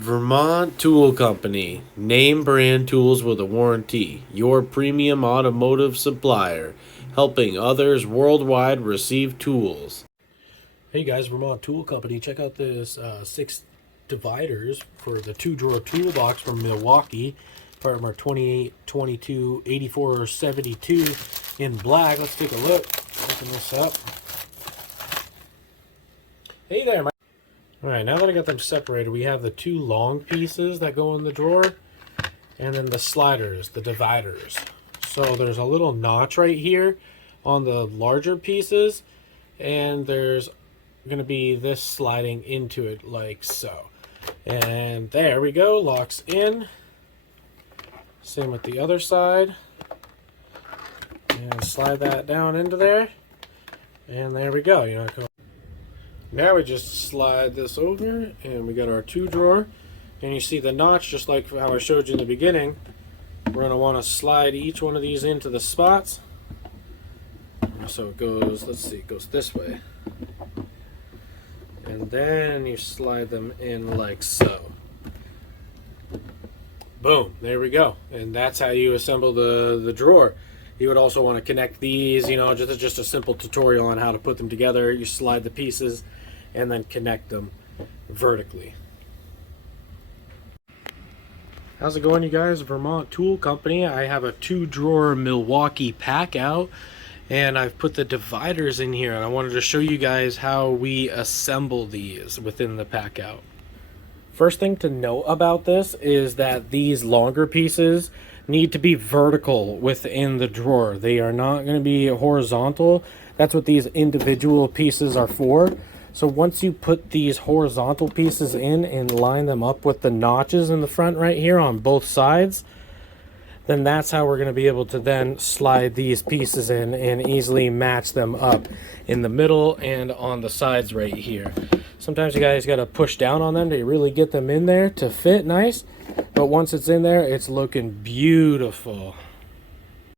Vermont Tool Company. Name brand tools with a warranty. Your premium automotive supplier. Helping others worldwide receive tools. Hey guys, Vermont Tool Company. Check out this 6 dividers for the 2-drawer toolbox from Milwaukee. Part of our 28, 22, 84, 72 in black. Let's take a look. Open this up. Hey there, Mike. Alright, now that I got them separated, we have the 2 long pieces that go in the drawer, and then the sliders, the dividers. So there's a little notch right here on the larger pieces, and there's going to be this sliding into it like so. And there we go, locks in. Same with the other side. And slide that down into there. And there we go. Now we just slide this over, and we got our 2-drawer. And you see the notch, just like how I showed you in the beginning. We're going to want to slide each one of these into the spots. So it goes, let's see, it goes this way. And then you slide them in like so. Boom, there we go. And that's how you assemble the drawer. You would also want to connect these, just a simple tutorial on how to put them together. You slide the pieces and then connect them vertically. How's it going, you guys? Vermont Tool Company. I have a 2-drawer Milwaukee Packout, and I've put the dividers in here, and I wanted to show you guys how we assemble these within the Packout. First thing to know about this is that these longer pieces need to be vertical within the drawer. They are not going to be horizontal. That's what these individual pieces are for. So once you put these horizontal pieces in and line them up with the notches in the front right here on both sides, then that's how we're going to be able to then slide these pieces in and easily match them up in the middle and on the sides right here. Sometimes you guys got to push down on them to really get them in there to fit nice, but once it's in there, it's looking beautiful.